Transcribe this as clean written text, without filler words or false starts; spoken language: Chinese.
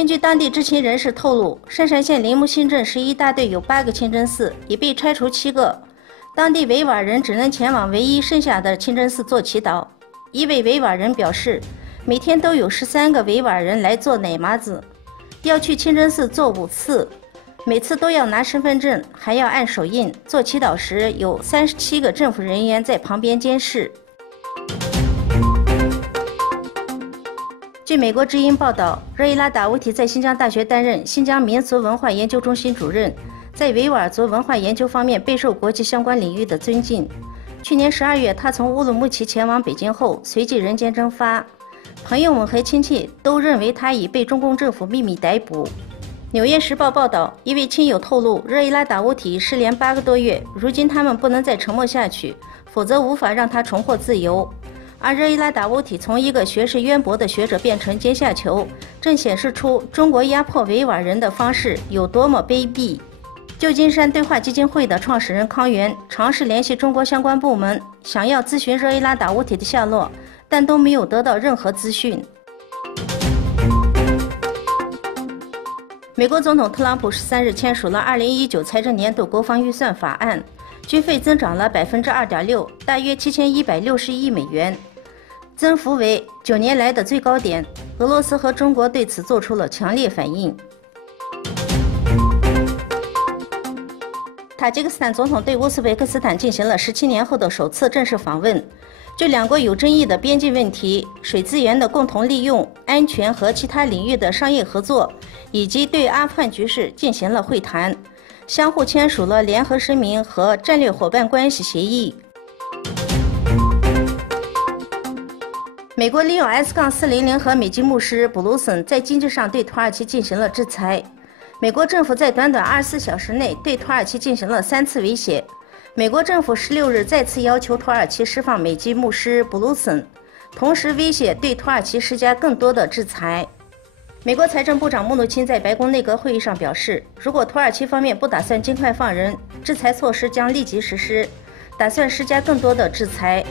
根据当地知情人士透露，鄯善县铃木新镇11大队有8个清真寺，已被拆除7个。当地维吾尔人只能前往唯一剩下的清真寺做祈祷。一位维吾尔人表示，每天都有13个维吾尔人来做奶麻子，要去清真寺做5次，每次都要拿身份证，还要按手印。做祈祷时，有37个政府人员在旁边监视。据美国之音报道，热依拉·达乌提在新疆大学担任新疆民族文化研究中心主任，在维吾尔族文化研究方面备受国际相关领域的尊敬。去年12月，他从乌鲁木齐前往北京后，随即人间蒸发。朋友们和亲戚都认为他已被中共政府秘密逮捕。《纽约时报》报道，一位亲友透露，热依拉·达乌提失联8个多月，如今他们不能再沉默下去，否则无法让他重获自由。而热依拉·达乌提从一个学识渊博的学者变成阶下囚，正显示出中国压迫维吾尔人的方式有多么卑鄙。旧金山对话基金会的创始人康源尝试联系中国相关部门，想要咨询热依拉·达乌提的下落，但都没有得到任何资讯。美国总统特朗普13日签署了2019财政年度国防预算法案，军费增长了2.6%，大约7160亿美元，增幅为9年来的最高点。俄罗斯和中国对此做出了强烈反应。塔吉克斯坦总统对乌兹别克斯坦进行了17年后的首次正式访问，就两国有争议的边境问题、水资源的共同利用、安全和其他领域的商业合作，以及对阿富汗局势进行了会谈，相互签署了联合声明和战略伙伴关系协议。美国利用 S-400和美籍牧师布鲁森在经济上对土耳其进行了制裁。美国政府在短短24小时内对土耳其进行了3次威胁。美国政府16日再次要求土耳其释放美籍牧师布鲁森，同时威胁对土耳其施加更多的制裁。美国财政部长穆努钦在白宫内阁会议上表示，如果土耳其方面不打算尽快放人，制裁措施将立即实施，打算施加更多的制裁。